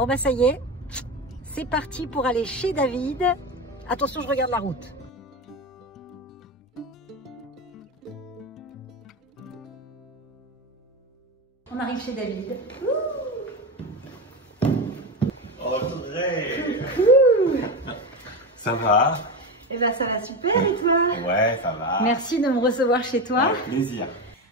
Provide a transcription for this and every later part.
Bon bah ça y est, c'est parti pour aller chez David. Attention, je regarde la route. On arrive chez David. Audrey! Coucou. Ça va? Eh ben ça va super, et toi? Ouais, ça va. Merci de me recevoir chez toi. Avec plaisir.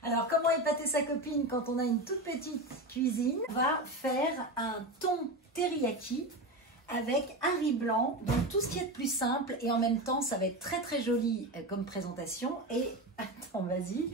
Alors, comment épater sa copine quand on a une toute petite cuisine? On va faire un thon teriyaki avec un riz blanc, donc tout ce qui est de plus simple, et en même temps, ça va être très très joli comme présentation. Et, attends, vas-y,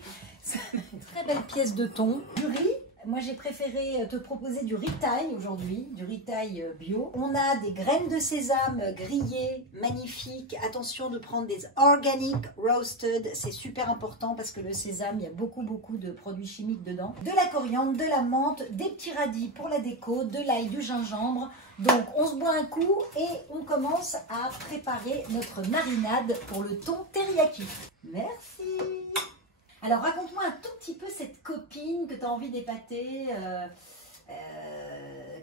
c'est une très belle pièce de thon, du riz. Moi, j'ai préféré te proposer du riz thaï aujourd'hui, du riz thaï bio. On a des graines de sésame grillées, magnifiques. Attention de prendre des organic roasted, c'est super important parce que le sésame, il y a beaucoup de produits chimiques dedans. De la coriandre, de la menthe, des petits radis pour la déco, de l'ail, du gingembre. Donc, on se boit un coup et on commence à préparer notre marinade pour le thon teriyaki. Merci! Alors, raconte-moi un tout petit peu cette copine que tu as envie d'épater.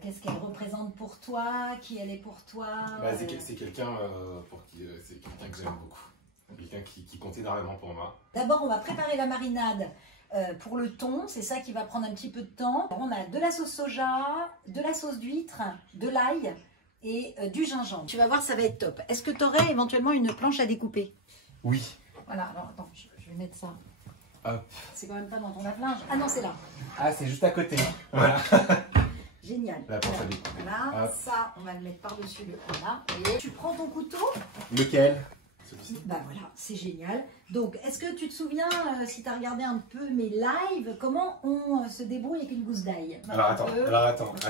Qu'est-ce qu'elle représente pour toi? Qui elle est pour toi? C'est quelqu'un c'est quelqu'un que j'aime beaucoup. Quelqu'un qui compte énormément pour moi. D'abord, on va préparer la marinade pour le thon. C'est ça qui va prendre un petit peu de temps. Alors, on a de la sauce soja, de la sauce d'huître, de l'ail et du gingembre. Tu vas voir, ça va être top. Est-ce que tu aurais éventuellement une planche à découper? Oui. Voilà, alors attends, je vais mettre ça. Hop. C'est quand même pas dans ton lave-linge. Ah non, c'est là. Ah, c'est juste à côté. Voilà. Génial. La planche à découper. Voilà, Hop. ça, on va le mettre par-dessus le voilà. Et tu prends ton couteau. Lequel? Celui-ci. Bah voilà, c'est génial. Donc, est-ce que tu te souviens, si tu as regardé un peu mes lives, comment on se débrouille avec une gousse d'ail? Alors attends.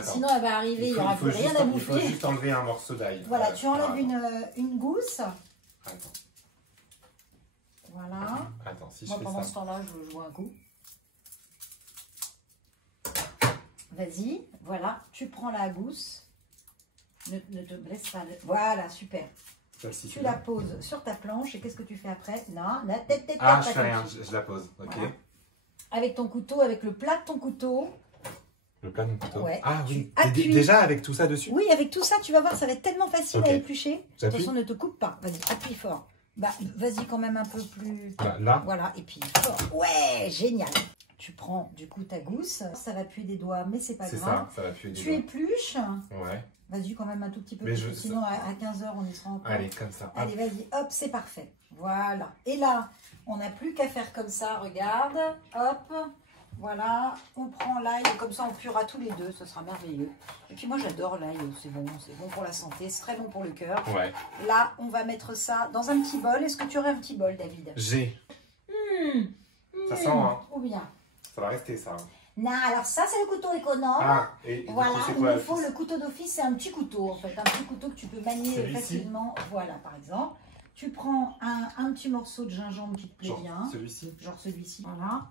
Sinon, elle va arriver, il n'y aura plus rien à Il faut bouffer. juste enlever un morceau d'ail. Voilà, tu enlèves Voilà. une gousse. Attends. Voilà. Attends, si je Moi, fais pendant ça. ce temps-là, je vois un coup. Vas-y, voilà, tu prends la gousse. Ne te blesse pas. Voilà, super. Celle-ci, Tu la poses sur ta planche et qu'est-ce que tu fais après? Non, la tête, Ah, je fais rien, je la pose. Ok. Voilà. Avec ton couteau, avec le plat de ton couteau. Le plat de mon couteau. Ouais, Ah tu oui. appuies. Déjà avec tout ça dessus? Oui, avec tout ça, tu vas voir, ça va être tellement facile Ok. à éplucher. J'appuie. Attention, ne te coupe pas. Vas-y, appuie fort. Bah, vas-y quand même un peu plus. Là. Voilà, et puis fort. Ouais, génial. Tu prends du coup ta gousse. Ça va puer des doigts, mais c'est pas C'est grave. ça va puer des Tu doigts. épluches. Ouais. Vas-y quand même un tout petit peu, Mais parce que sinon à 15 h on y sera encore. Allez, comme ça. Hop. Allez, vas-y, hop, c'est parfait. Voilà. Et là, on n'a plus qu'à faire comme ça, regarde. Hop, voilà. On prend l'ail, et comme ça on puera tous les deux, ce sera merveilleux. Et puis moi j'adore l'ail, c'est bon pour la santé, c'est très bon pour le cœur. Ouais. Là, on va mettre ça dans un petit bol. Est-ce que tu aurais un petit bol, David? J'ai. Ça sent, hein. Ou bien. Ça va rester ça. Non, alors ça c'est le couteau économe. Ah, et Voilà, du coup, c'est il quoi, nous faut le couteau d'office, c'est un petit couteau en fait, un petit couteau que tu peux manier Celui-ci. facilement. Voilà, par exemple, tu prends un petit morceau de gingembre qui te plaît Genre bien, celui-ci. genre celui-ci, voilà.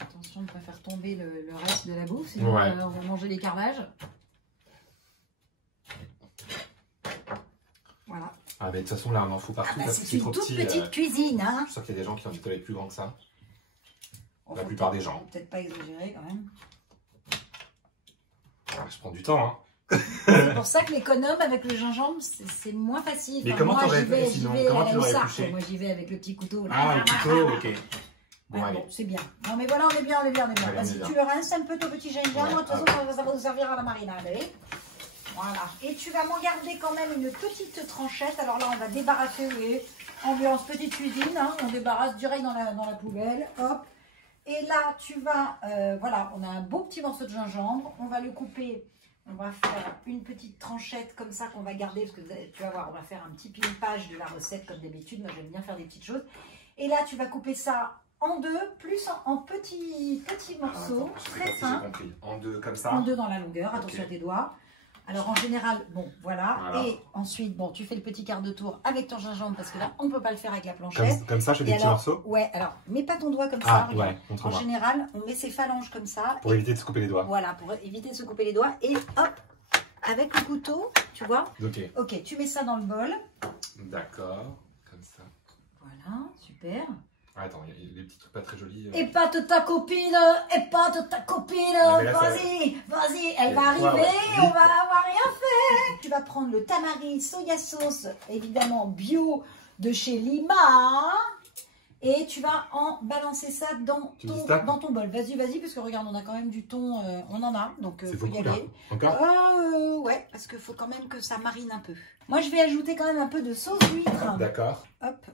Attention de ne pas faire tomber le reste de la bouffe, sinon Ouais. on va manger les carrelages. Voilà. Ah, mais de toute façon, là, on en fout partout parce que C'est c'est une trop toute petit. petite cuisine, hein. Je suis sûr qu'il y a des gens qui ont des toilettes plus grandes que ça. On La faut plupart peut-être- des gens. Peut-être pas exagérer quand même. Ah, je prends du temps, hein. C'est pour ça que l'économe avec le gingembre, c'est moins facile. Mais comment moi, t'aurais j'y vais, fait sinon? j'y vais Comment à tu la l'aurais hussarde, épluché? moi, j'y vais avec le petit couteau. Ah, le couteau, ok. Bon, Ah, allez. bon, c'est bien. Non, mais voilà, on est bien. Allez, on Vas-y, est bien. tu le rinces un peu ton petit gingembre. Ouais, De toute façon, hop. ça va nous servir à la marinade. Allez. Voilà. Et tu vas m'en garder quand même une petite tranchette. Alors là, on va débarrasser, vous voyez, ambiance petite cuisine. Hein, on débarrasse direct dans la poubelle. Hop. Et là, tu vas, voilà, on a un beau petit morceau de gingembre. On va le couper. On va faire une petite tranchette comme ça qu'on va garder. Parce que tu vas voir, on va faire un petit pimpage de la recette comme d'habitude. Moi, j'aime bien faire des petites choses. Et là, tu vas couper ça en deux, plus en petits morceaux, Attends, je sais très pas si j'ai fins. compris. En deux, comme ça. En deux dans la longueur, Ok. attention à tes doigts. Alors en général, bon, voilà. Voilà. Et ensuite, bon, tu fais le petit quart de tour avec ton gingembre parce que là, on ne peut pas le faire avec la planchette. Comme ça, je fais des Et petits alors, morceaux. ouais, alors, mets pas ton doigt comme ça. Ah, regarde. ouais, En montre-moi. général, on met ses phalanges comme ça. Pour éviter de se couper les doigts. Voilà, pour éviter de se couper les doigts. Et hop, avec le couteau, tu vois. Ok. Ok, tu mets ça dans le bol. D'accord. Comme ça. Voilà, super. Attends, il y a des petits trucs pas très jolis. Épate ta copine, épate ta copine, mais là, vas-y, vas-y, elle va arriver, ouais, on va avoir rien fait. Tu vas prendre le tamari soya sauce, évidemment bio de chez Lima, et tu vas en balancer ça dans ton bol. Vas-y, vas-y, parce que regarde, on a quand même du thon, on en a, donc faut y aller. Encore ouais, parce qu'il faut quand même que ça marine un peu. Moi, je vais ajouter quand même un peu de sauce d'huître. D'accord. Hop.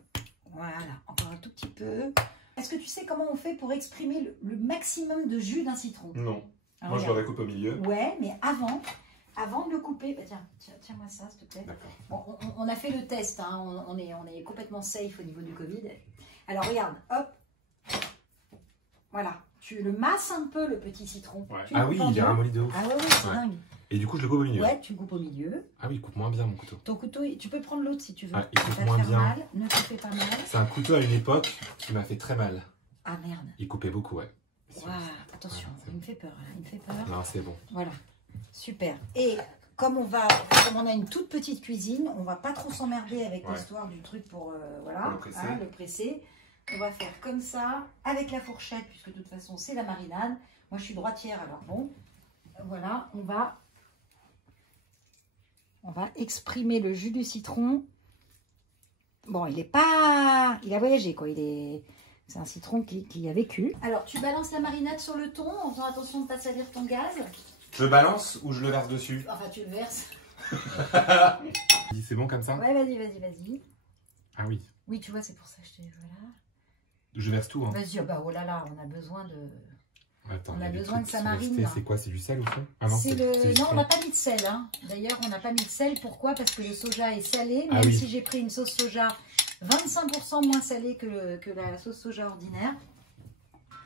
Voilà, encore un tout petit peu. Est-ce que tu sais comment on fait pour exprimer le maximum de jus d'un citron? Non. Alors, moi, je le découpe au milieu. Ouais, mais avant de le couper, bah tiens-moi ça, s'il te plaît. Bon, on a fait le test, hein, on est complètement safe au niveau du Covid. Alors, regarde, hop. Voilà, tu le masses un peu, le petit citron. Ouais. Ah oui, il est ramolli de ouf. Ah ouais, c'est dingue. Et du coup, je le coupe au milieu. Ouais, tu le coupes au milieu. Ah oui, il coupe moins bien mon couteau. Ton couteau, tu peux prendre l'autre si tu veux. Ah, il coupe va moins te faire bien. mal, ne te fais pas mal. C'est un couteau à une époque qui m'a fait très mal. Ah merde. Il coupait beaucoup, ouais. Wow, attention, il me fait peur là, il me fait peur. Non, c'est bon. Voilà, super. Et comme on a une toute petite cuisine, on va pas trop s'emmerder avec l'histoire du truc pour voilà, le presser. On va faire comme ça, avec la fourchette, puisque de toute façon c'est la marinade. Moi je suis droitière, alors bon, voilà, on va exprimer le jus du citron. Bon, il a voyagé quoi, c'est un citron qui a vécu. Alors tu balances la marinade sur le thon en faisant attention de ne pas salir ton gaz. Je le balance ou je le verse dessus? Enfin tu le verses. C'est bon comme ça? Ouais, vas-y. Ah oui. Oui, tu vois, c'est pour ça que je te dis, voilà. Je verse tout, hein. Vas-y, bah oh là là, on a besoin de... Attends, on a besoin de sa marine. C'est quoi? C'est du sel au fond? Ah non, non, on n'a pas mis de sel. Hein. D'ailleurs, on n'a pas mis de sel. Pourquoi? Parce que le soja est salé. Même si j'ai pris une sauce soja 25% moins salée que la sauce soja ordinaire.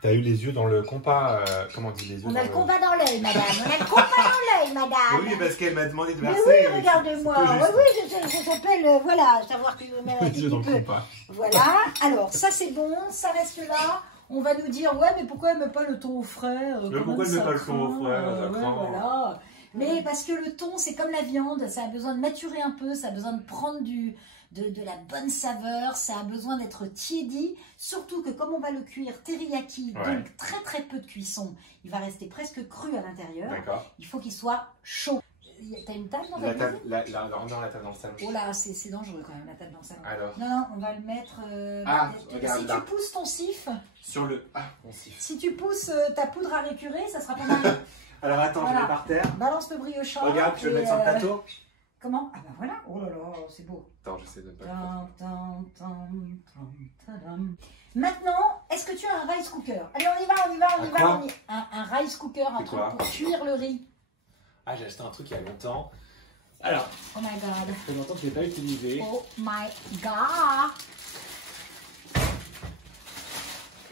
T'as eu les yeux dans le compas. Comment on dit les yeux? On a le compas dans l'œil, madame. On a le compas dans l'œil, madame. Oui, parce qu'elle m'a demandé de verser. Mais oui, regarde-moi. Oui, ça s'appelle, voilà, savoir que les yeux dans le compas. Voilà. Alors, ça c'est bon. Ça reste là. On va nous dire, ouais, mais pourquoi elle ne met pas le thon au frais? Pourquoi elle ne met pas le thon au frais? Voilà. Mais parce que le thon, c'est comme la viande, ça a besoin de maturer un peu, ça a besoin de prendre de la bonne saveur, ça a besoin d'être tiédi. Surtout que comme on va le cuire teriyaki, donc très très peu de cuisson, il va rester presque cru à l'intérieur. Il faut qu'il soit chaud. T'as une table dans ta cuisine? la table dans le salon. Oh là, c'est dangereux quand même, la table dans le salon. Alors. Non, on va le mettre... regarde si là. tu pousses ton sif... Sur le... Ah, mon sif. Si tu pousses ta poudre à récurer, ça sera pas mal. Alors attends, je mets par terre. Balance le briochant. Regarde, je vais le mettre sur le plateau. Comment? Ah bah voilà. Oh là là, c'est beau. Attends, j'essaie de pas... Maintenant, est-ce que tu as un rice cooker? Allez, on y va. Un rice cooker, un truc pour cuire le riz. Ah, j'ai acheté un truc il y a longtemps. Alors, oh my god. Ça fait longtemps que je ne l'ai pas utilisé. Oh my god.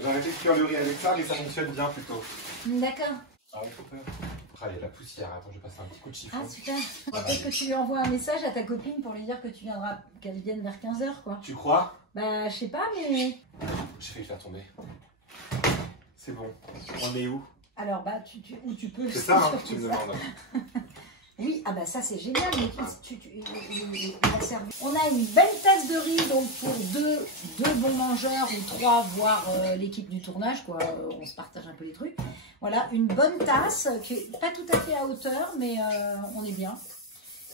J'ai arrêté de cuire le riz avec ça, mais ça fonctionne bien plutôt. D'accord. Ah, il faut pas. Ah, il y a de la poussière. Attends, je vais passer un petit coup de chiffon. Ah, super. Peut-être que tu lui envoies un message à ta copine pour lui dire que tu viendras, qu'elle vienne vers 15 h, quoi. Tu crois? Bah, je sais pas, mais... J'ai failli le faire tomber. C'est bon. On est où? Alors, bah, où tu peux... C'est ça, hein, tu me demandes. Oui, ah bah ça c'est génial, mais on a une belle tasse de riz, donc pour deux bons mangeurs ou trois, voire l'équipe du tournage, quoi. On se partage un peu les trucs. Voilà, une bonne tasse, qui n'est pas tout à fait à hauteur, mais on est bien.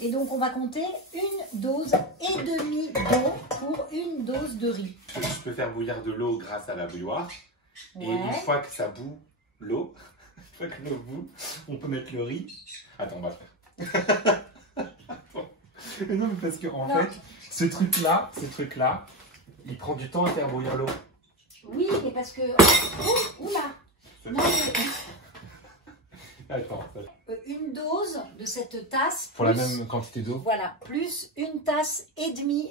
Et donc on va compter 1,5 dose d'eau pour 1 dose de riz. Je peux faire bouillir de l'eau grâce à la bouilloire. Et une fois que ça bout l'eau, on peut mettre le riz. Attends, on va faire. Non, mais parce que en fait, ce truc là, il prend du temps à faire bouillir l'eau. Oui, mais parce que... Oula. Non, Attends. 1 dose de cette tasse. Pour la même quantité d'eau. Voilà, plus 1,5 tasse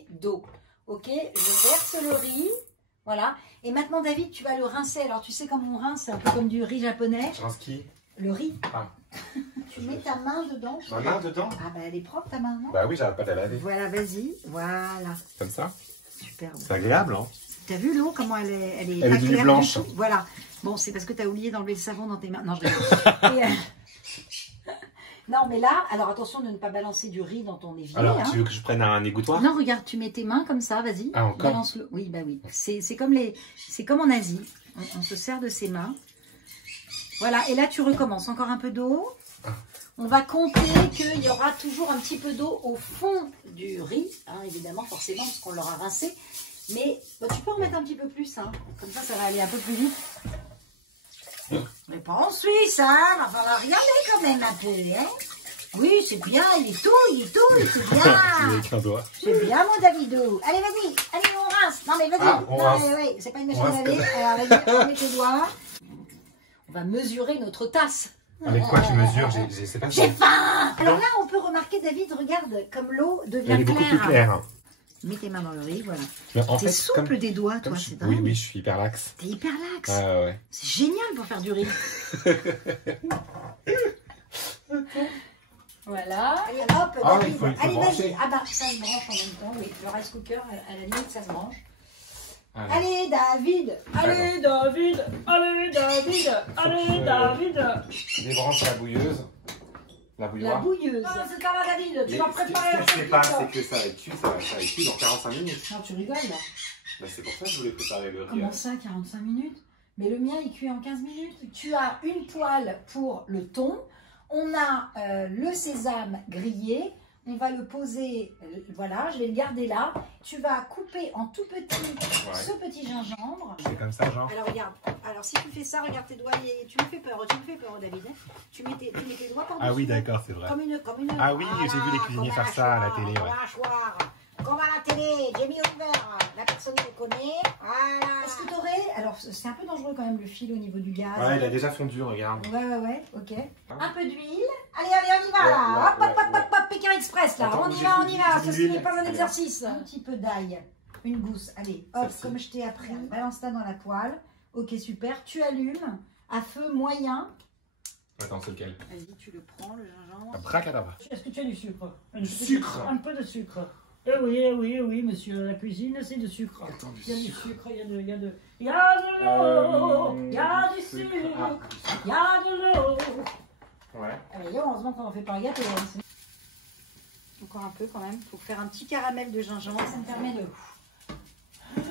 d'eau. Ok, je verse le riz. Voilà. Et maintenant, David, tu vas le rincer. Alors, tu sais comment on rince? C'est un peu comme du riz japonais. Je rince qui? Le riz. Ah. Tu mets ta main dedans. Ma main dedans? Ah bah elle est propre ta main, non? Bah oui, j'arrête pas de la laver. Voilà, vas-y. Voilà. Comme ça? Superbe. C'est agréable, hein? T'as vu l'eau, comment elle est devenue blanche. Voilà. Bon, c'est parce que t'as oublié d'enlever le savon dans tes mains. Non, je rigole. Non, mais là, alors attention de ne pas balancer du riz dans ton évier. Alors, hein. tu veux que je prenne un égouttoir? Non, regarde, tu mets tes mains comme ça, vas-y. Ah, encore? Balance-le. Oui, bah oui. C'est comme en Asie. On se sert de ses mains. Voilà, et là, tu recommences. Encore un peu d'eau. On va compter qu'il y aura toujours un petit peu d'eau au fond du riz, hein, évidemment, forcément, parce qu'on l'aura rincé. Mais bah, tu peux en mettre un petit peu plus, hein. Comme ça va aller un peu plus vite. Mais pas en Suisse, hein. Il va falloir regarder quand même un peu, hein. Oui, c'est bien, il est tout, c'est bien. Avec un doigt. C'est bien, mon Davidou. Allez, vas-y, allez, on rince. Non, mais vas-y. Ah, on rince. Oui, c'est pas une machine à laver. Alors, vas-y, on met tes doigts. On va mesurer notre tasse. Avec quoi tu mesures? Je sais pas. J'ai faim. Alors là, on peut remarquer, David, regarde, comme l'eau devient Elle est beaucoup plus claire. Mets tes mains dans le riz, voilà. En T'es fait, souple des doigts, toi, c'est dingue. Oui, oui, je suis hyper laxe. T'es hyper laxe. Ouais. C'est génial pour faire du riz. Voilà. Allez, hop, Ah, David. il faut Allez, brancher. vas-y. Ah bah, ça se branche en même temps. Oui, le rice cooker, à la limite, ça se branche. Allez. Allez, David. Allez, David. Allez, David. Allez, David. Débranche la bouilleuse. La La bouilloire. bouilleuse. Ah, c'est ça, David. Tu Mais vas ce préparer la que je sais pas, recette. c'est que ça va être cuit, ça va être cuit dans 45 minutes. Non, tu rigoles, là. Bah, c'est pour ça que je voulais préparer le riz. Comment ça, 45 minutes? Mais le mien, il cuit en 15 minutes. Tu as une poêle pour le thon. On a le sésame grillé. On va le poser, voilà, je vais le garder là. Tu vas couper en tout petit ce petit gingembre. C'est comme ça, genre. Alors regarde, alors si tu fais ça, regarde tes doigts, tu me fais peur, David. Tu mets tes doigts par-dessus. Ah oui, d'accord, c'est vrai. Comme une. Ah oui, j'ai vu les cuisiniers faire ça à la télé, ouais. Comme à la télé, Jamie Oliver, la personne qui le connaît. Voilà. Est-ce que tu aurais. Alors, c'est un peu dangereux quand même le fil au niveau du gaz. Ouais, il a déjà fondu, regarde. Ouais, ok. Un peu d'huile. Allez, on y va là. Hop, Pékin Express là. Attends, on y va. Ceci l'huile. n'est pas un Allez. exercice. Un petit peu d'ail. Une gousse. Allez, hop, Celle-ci. comme je t'ai appris. Balance-la dans la poêle. Ok, super. Tu allumes à feu moyen. Attends, c'est lequel? Vas-y, tu le prends, le gingembre. Abracadabra. Est-ce que tu as du sucre? Du sucre? Un peu de sucre. Oui, monsieur. La cuisine, c'est de sucre. Attends, du Il y a du sucre. sucre, il y a de l'eau, il y a du sucre, il y a de l'eau. Ouais. Allez, heureusement qu'on en fait pas gâteau. Encore un peu quand même. Faut faire un petit caramel de gingembre. Ça me permet de. Là,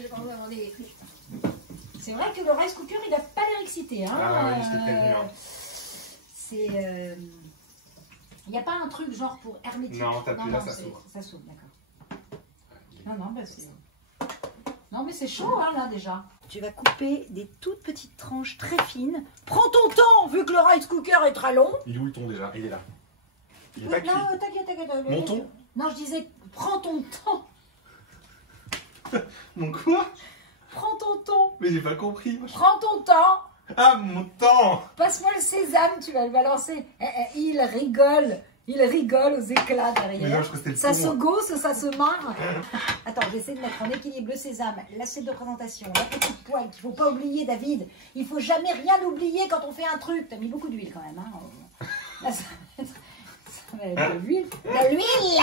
j'ai pas envie d'avoir des. C'est vrai que le rice cooker, il a pas l'air excité. Hein. Ah ouais, je t'ai prévenu. Hein. C'est. Il n'y a pas un truc genre pour hermétique. Non, t'appuies là, ça s'ouvre. Ça s'ouvre, d'accord. Non, bah c'est. Non, mais c'est chaud, hein, là, déjà. Tu vas couper des toutes petites tranches très fines. Prends ton temps, vu que le rice cooker est très long. Il est où le thon déjà? Il est là. Il est Oui, pas cuit. non, t'inquiète. Mon thon? Non, je disais, prends ton temps. Mon quoi? Prends ton temps. Mais j'ai pas compris. Prends ton temps. Ah, mon temps! Passe-moi le sésame, tu vas le balancer. Il rigole. Il rigole aux éclats derrière. Mais non, je crois que c'était le Ça thon, se moi. gausse, ça se marre. Attends, j'essaie de mettre en équilibre le sésame, l'assiette de présentation, la petite poêle qu'il ne faut pas oublier, David. Il ne faut jamais rien oublier quand on fait un truc. Tu as mis beaucoup d'huile quand même. Hein. Là, ça va être de l'huile. De l'huile!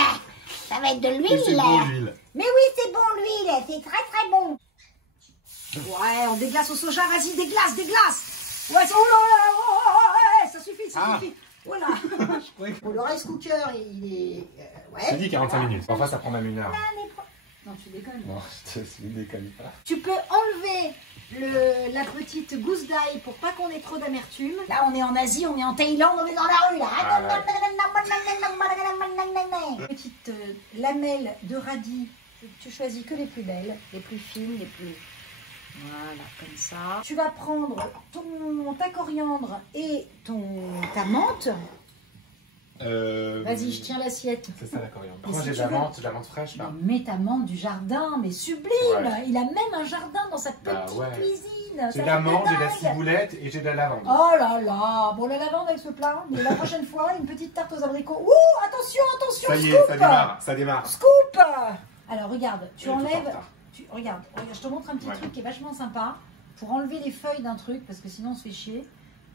Ça va être de Mais l'huile. c'est bon l'huile. Mais oui, c'est bon l'huile. C'est très très bon. Ouais, on déglace au soja. Vas-y, déglace. Ouais, oh là là, ça suffit, ça suffit. Voilà. Bon, le rice cooker, il est. Je t'ai dit 45 minutes. Parfois, ça prend même une heure. Non, tu déconnes. Non, je te déconne pas. Tu peux enlever la petite gousse d'ail pour pas qu'on ait trop d'amertume. Là, on est en Asie, on est en Thaïlande, on est dans la rue là. Petite lamelle de radis. Tu choisis que les plus belles, les plus fines, les plus. Voilà, comme ça. Tu vas prendre ta coriandre et ta menthe. Vas-y, je tiens l'assiette. C'est ça la coriandre. Et Moi, si j'ai tu de veux- la menthe fraîche là. Mais mets ta menthe du jardin, mais sublime. Ouais. Il a même un jardin dans sa petite Bah ouais. cuisine. J'ai Ça de la fait menthe, j'ai de la dingue. ciboulette et j'ai de la lavande. Oh là là. Bon, la lavande avec ce plat. Mais la prochaine fois, une petite tarte aux abricots. Ouh, attention, Ça y est, scoop. ça démarre, ça démarre. Scoop. Alors, regarde, tu Il est tout en enlèves... retard. Regarde, je te montre un petit Ouais. truc qui est vachement sympa. Pour enlever les feuilles d'un truc, parce que sinon on se fait chier.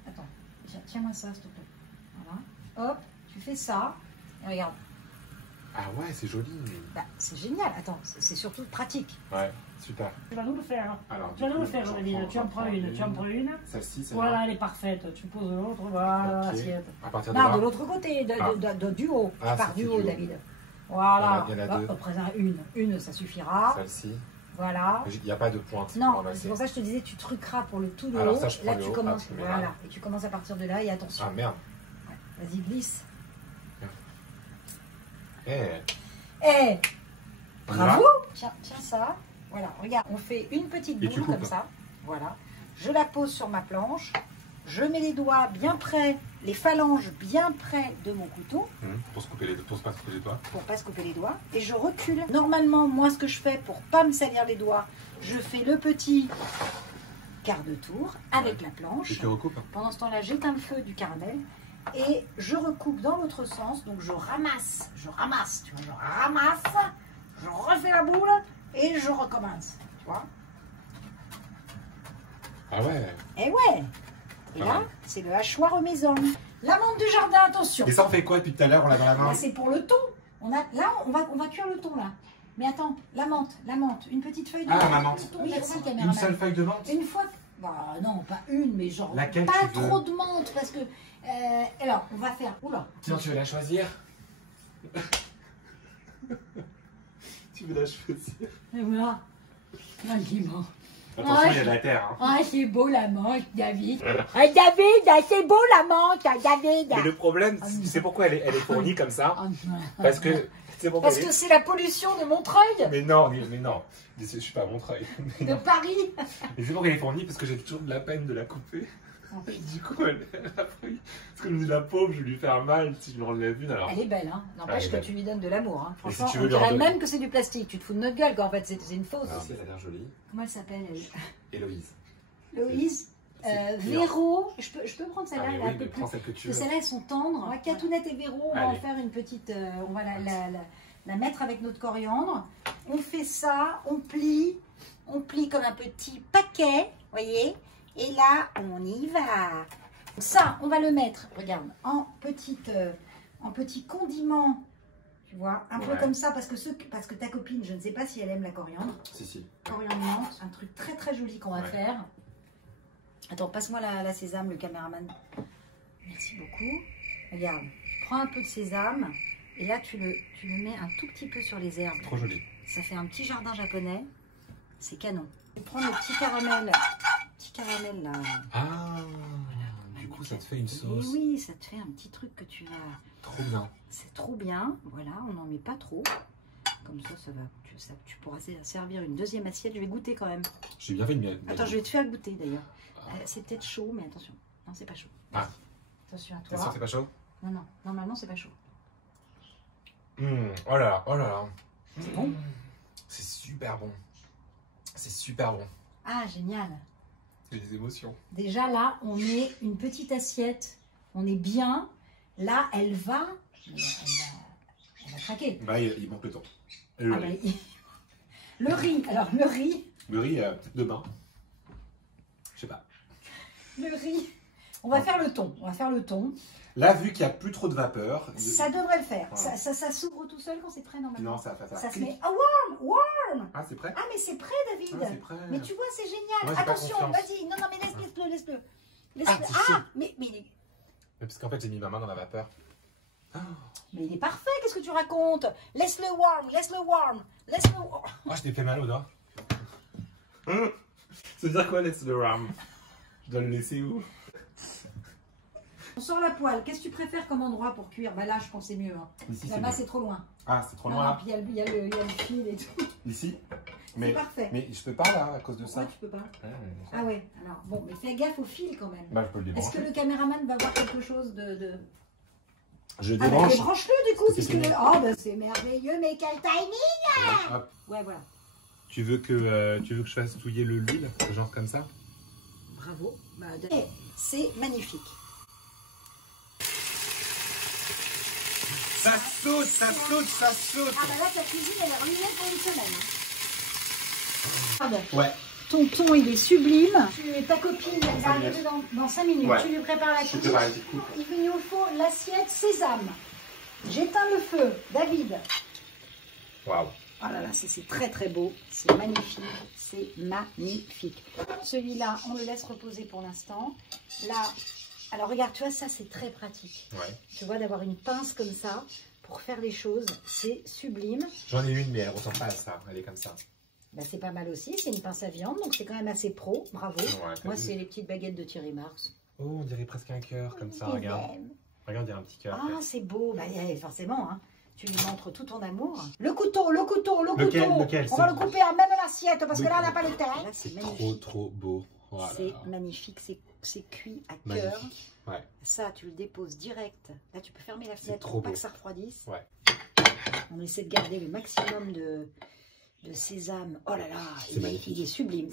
Attends, tiens-moi ça, s'il te plaît. Voilà. Hop, tu fais ça. Et regarde. Ah ouais, c'est joli. Bah, c'est génial. Attends, c'est surtout pratique. Ouais, super. Tu vas nous le faire. Alors, Tu vas nous le faire, David. Tu en prends une. Tu en prends une. Celle-ci, c'est Voilà, elle est parfaite. Tu poses l'autre. Voilà, Ok. l'assiette. À partir de Non, là. de l'autre côté, du haut. Ah, Tu pars c'est du du haut, haut. David. Voilà. Il y en a deux. Après, une, ça suffira. Celle-ci. Voilà. Il n'y a pas de pointe. pour Non, ramasser. c'est pour ça que je te disais, tu truqueras pour le tout de Alors haut. ça, je prends Là, le tu haut, commences. hop, je mets là. Voilà. Et tu commences à partir de là et attention. Ah merde. Vas-y, glisse. Eh. Bravo. Là. Tiens ça. Voilà, regarde, on fait une petite Et tu boule comme coupes. ça. Voilà. Je la pose sur ma planche. Je mets les doigts bien près, les phalanges bien près de mon couteau Pour se pas se couper les doigts. pour pas se couper les doigts. Et je recule. Normalement, moi, ce que je fais pour pas me salir les doigts, je fais le petit quart de tour avec la planche. Et tu recoupes. Pendant ce temps-là, j'éteins le feu du caramel et je recoupe dans l'autre sens. Donc je ramasse, tu vois, je ramasse, je refais la boule et je recommence, tu vois. Ah ouais. Et ouais. Et Pas là, mal. c'est le hachoir maison. La menthe du jardin, attention. Et ça, on fait quoi depuis tout à l'heure? On l'a dans la main. Là, c'est pour le thon. Là, on va cuire le thon là. Mais attends, la menthe, une petite feuille de Ah, ma menthe. Oui, merci, Une caméraman. seule feuille de menthe? Une fois que... Bah non, pas une, mais genre Laquelle pas tu veux? trop de menthe parce que... alors, on va faire... Oula. Tiens, tu veux la choisir? Tu veux la choisir? Et voilà. Tranquillement. Attention, il y a de la terre. Hein. Ah, c'est beau la menthe, David. Ah, David, c'est beau la menthe, David. Mais le problème, tu sais pourquoi elle est fournie comme ça? Parce que... C'est pourquoi Parce que c'est la pollution de Montreuil, Mais non. Je suis pas à Montreuil. de Paris. Mais c'est pourquoi elle est fournie? Parce que j'ai toujours de la peine de la couper. Et du coup, elle a pris. Parce que la pauvre, je vais lui faire mal si je lui enlève une. Alors. Elle est belle, hein. N'empêche Elle est que belle. tu lui donnes de l'amour. Hein. Et si Franchement, tu on veux lui en dirait donner- même que c'est du plastique. Tu te fous de notre gueule, qu'en fait, c'est une fausse. Ah, si, elle a l'air jolie. Comment elle s'appelle, elle? Héloïse. Loïse, C'est Véro. Je peux prendre celle-là, Ah, elle mais est un oui, peu mais plus... prends celle que tu Parce que veux. celles-là, elles sont tendres. On va Catounette et Véro, on va en Allez. faire une petite... on va la mettre avec notre coriandre. On fait ça, on plie comme un petit paquet, voyez. Et là, on y va. Ça, on va le mettre, regarde, en petit condiment, tu vois, un peu Ouais. comme ça, parce que ta copine, je ne sais pas si elle aime la coriandre. Si. Coriandre menthe, un truc très très joli qu'on va Ouais. faire. Attends, passe-moi la sésame, le caméraman. Merci beaucoup. Regarde, prends un peu de sésame et là tu le mets un tout petit peu sur les herbes. Trop joli. Ça fait un petit jardin japonais. C'est canon. Tu prends le petit caramel là. Ah, du coup, ça te fait une Et sauce. oui, ça te fait un petit truc que tu vas... Trop bien. C'est trop bien. Voilà, on n'en met pas trop. Comme ça, tu pourras servir une deuxième assiette. Je vais goûter quand même. J'ai bien fait une mienne. Attends, je vais te faire goûter d'ailleurs. C'est peut-être chaud, mais attention. Non, c'est pas chaud. Ah. Attention à T'es sûr toi. que c'est pas chaud? Non, normalement, c'est pas chaud. Oh là là. C'est bon? C'est super bon. C'est super bon. Ah, génial. J'ai des émotions. Déjà, là, on met une petite assiette. On est bien. Là, elle va craquer. Bah, il manque le temps. Et le Ah, riz. bah, le riz. Alors, le riz. Le riz, demain. Je sais pas. Le riz. On va faire le thon. Là, vu qu'il n'y a plus trop de vapeur. Ça devrait le faire. Voilà. Ça s'ouvre tout seul quand c'est prêt, normalement. Non, ça va faire ça. Ça se met... Ah, warm. Ah, c'est prêt? Ah, mais c'est prêt, David. Ah, c'est prêt. Mais tu vois, c'est génial. Moi, j'ai pas Attention, confiance. vas-y. Non, mais laisse-le. Ah, c'est chaud. mais Mais parce qu'en fait, j'ai mis ma main dans la vapeur. il est parfait. Qu'est-ce que tu racontes? Laisse-le warm. Oh, je t'ai fait mal au doigt. Ça veut dire quoi, laisse le ram? Je dois le laisser où? On sort la poêle. Qu'est-ce que tu préfères comme endroit pour cuire? Bah là, je pense que c'est mieux. Hein. Ici, c'est Là-bas, mieux. c'est trop loin. Ah, c'est trop Non, loin là. puis il y a le fil et tout. Ici? C'est parfait. Mais je peux pas là, à cause de Pourquoi ça. tu peux pas? Ouais, Ah ouais. Alors, bon, mais fais gaffe au fil quand même. Bah, je peux le Est-ce débrancher. que le caméraman va voir quelque chose de... Je Ah, bah, débranche. débranche-le du coup. C'est Puisque fini. Oh, bah, c'est merveilleux, mais quel timing! Hop. Ouais, voilà. Tu veux que je fasse touiller l'huile, genre comme ça? Bravo. Et c'est magnifique. Ça saute. Ah bah là, ta cuisine, elle est ruinée pour une semaine. Pardon. Ouais. Ton thon, il est sublime. Ta copine, elle va 5 arriver dans 5 minutes. Ouais. Tu lui prépares la Je te cuisine. prépare une petite coupe. Il nous faut l'assiette sésame. J'éteins le feu. David, Waouh. Oh là là, c'est très très beau, c'est magnifique, c'est magnifique. Celui-là, on le laisse reposer pour l'instant. Là, alors regarde, tu vois, ça c'est très pratique. Ouais. Tu vois, d'avoir une pince comme ça pour faire les choses, c'est sublime. J'en ai une, mais elle ressemble pas à ça. Elle est comme ça. Bah, c'est pas mal aussi, c'est une pince à viande, donc c'est quand même assez pro, bravo. Ouais, Moi, c'est les petites baguettes de Thierry Marx. Oh, on dirait presque un cœur comme ça, Il regarde. aime. Regarde, il y a un petit cœur. Ah, c'est beau, bah, forcément, hein. Tu lui montres tout ton amour. Le couteau, le couteau, le Lequel, couteau. lequel, On va c'est- le couper en même l'assiette parce que là, on n'a pas le temps. Là, C'est c'est trop, magnifique. trop beau. Voilà. C'est magnifique, c'est cuit à cœur. Magnifique. Ouais. Ça, tu le déposes direct. Là, tu peux fermer la fenêtre trop pour pas beau. que ça refroidisse. Ouais. On essaie de garder le maximum de sésame. Oh là là, C'est magnifique. il est sublime.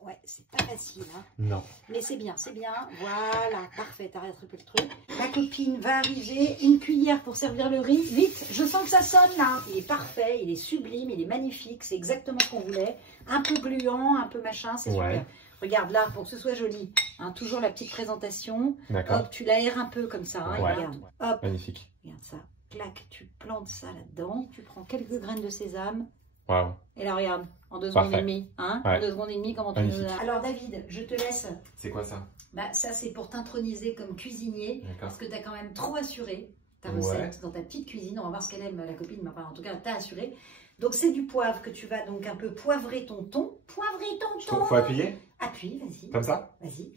Ouais, c'est pas facile, hein. Non. Mais c'est bien, c'est bien. Voilà, parfait, t'as rattrapé le truc. La copine va arriver, une cuillère pour servir le riz. Vite, je sens que ça sonne là. Il est parfait, il est sublime, il est magnifique. C'est exactement ce qu'on voulait. Un peu gluant, un peu machin, c'est Ouais. super. Regarde là, pour que ce soit joli. Hein, toujours la petite présentation. D'accord. Hop, tu l'aères un peu comme ça. Hein, et Ouais. regarde. Hop, Magnifique. regarde ça. Clac, tu plantes ça là-dedans. Tu prends quelques graines de sésame. Waouh. Et là, regarde, en 2 Parfait. secondes et demie. Hein, Ouais. En 2 secondes et demie, comment tu Magnifique. nous... Alors David, je te laisse. C'est quoi ça? Bah, ça, c'est pour t'introniser comme cuisinier, D'accord. parce que tu as quand même trop assuré ta Ouais. recette dans ta petite cuisine. On va voir ce qu'elle aime, la copine, mais enfin, en tout cas, tu as assuré. Donc, c'est du poivre que tu vas donc un peu poivrer ton thon. Poivrer ton thon. Faut appuyer? Appuie, vas-y. Comme ça? Vas-y.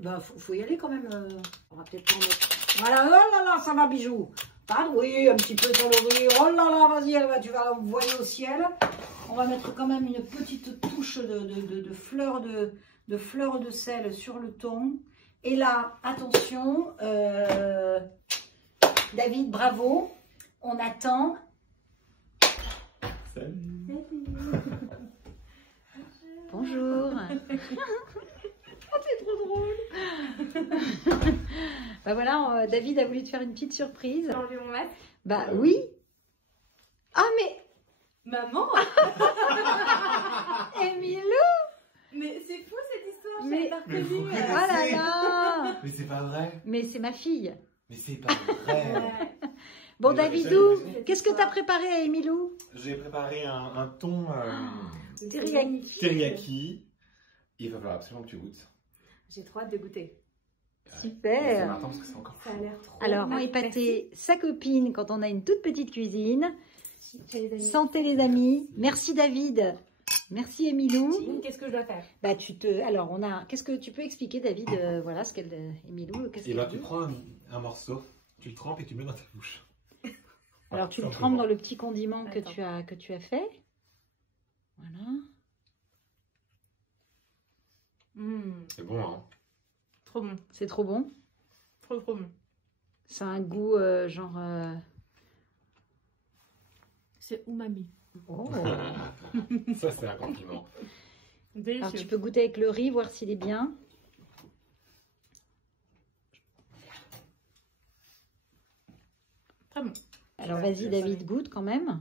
Bah, faut y aller quand même. On va peut-être pas en mettre. Voilà, oh là là, ça va, bijou. Pas oui, un petit peu sur le riz. Oh là là, vas-y, tu vas envoyer au ciel. On va mettre quand même une petite touche de fleurs de sel sur le thon. Et là, attention, David, bravo. On attend. Salut. Bonjour. C'est trop drôle. Bah voilà, David a voulu te faire une petite surprise. J'ai enlevé mon masque. Bah oui. Ah mais Maman. Emilou. Mais c'est fou cette histoire, Mais- j'avais pas Mais reconnu. vous Oh là là. Mais c'est pas vrai. Mais c'est ma fille. Mais c'est pas vrai. Ouais. Bon Mais Davidou, j'avais- qu'est-ce que t'as préparé à Emilou? J'ai préparé un thon Teriyaki. teriyaki. Il va falloir absolument que tu goûtes. J'ai trop hâte de goûter. C'est Super. maintenant parce que c'est encore Ça a chaud. l'air trop. Alors, on épater sa copine quand on a une toute petite cuisine. Merci, les amis. Santé les amis. Merci David. Merci Emilou. Qu'est-ce que je dois faire? Bah alors on a. Qu'est-ce que tu peux expliquer David? Voilà ce qu'elle Emilou. Qu'est-ce Et qu'elle là, dit tu prends un morceau, tu le trempes et tu le mets dans ta bouche. Alors tu le Simplement. trempes dans le petit condiment que Attends. tu as fait. Voilà. C'est bon, hein? Trop bon. C'est trop bon. Trop bon. Ça a un goût genre. C'est umami. Oh. Ça, c'est un compliment. Délicieux. Alors tu peux goûter avec le riz, voir s'il est bien. Très bon. Alors vas-y David, goûte quand même.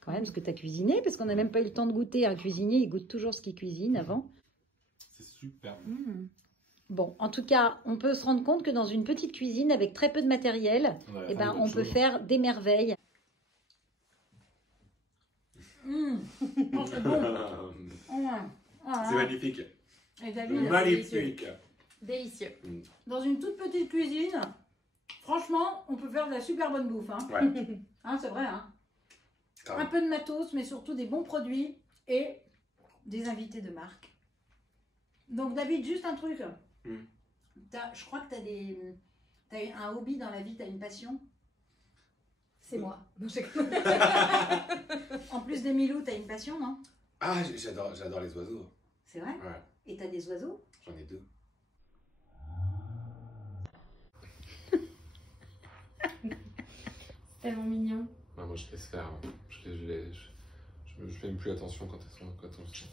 Quand même, ce que tu as cuisiné, parce qu'on n'a même pas eu le temps de goûter. Un cuisinier, il goûte toujours ce qu'il cuisine avant. C'est super. Bon, en tout cas, on peut se rendre compte que dans une petite cuisine, avec très peu de matériel, eh ben, on peut faire des merveilles. C'est magnifique. Et David, Magnifique. délicieux. Dans une toute petite cuisine, franchement, on peut faire de la super bonne bouffe. Hein. Ouais. Hein, c'est vrai. Hein. Quand Un même. peu de matos, mais surtout des bons produits et des invités de marque. Donc David, juste un truc. Je crois que tu as un hobby dans la vie, tu as une passion. C'est moi. En plus d'Emilou, tu as une passion, non? Ah, j'adore les oiseaux. C'est vrai? Ouais, Et tu as des oiseaux? j'en ai 2. Tellement mignon. Ouais, moi, je laisse faire. Je fais même plus attention quand elles sont.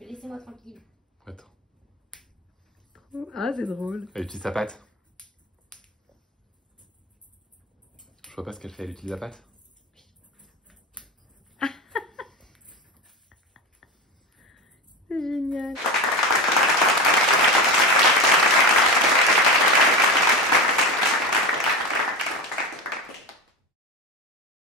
Laissez-moi tranquille. Attends. Ah, c'est drôle. Elle utilise sa patte. Je vois pas ce qu'elle fait, elle utilise la patte. C'est génial.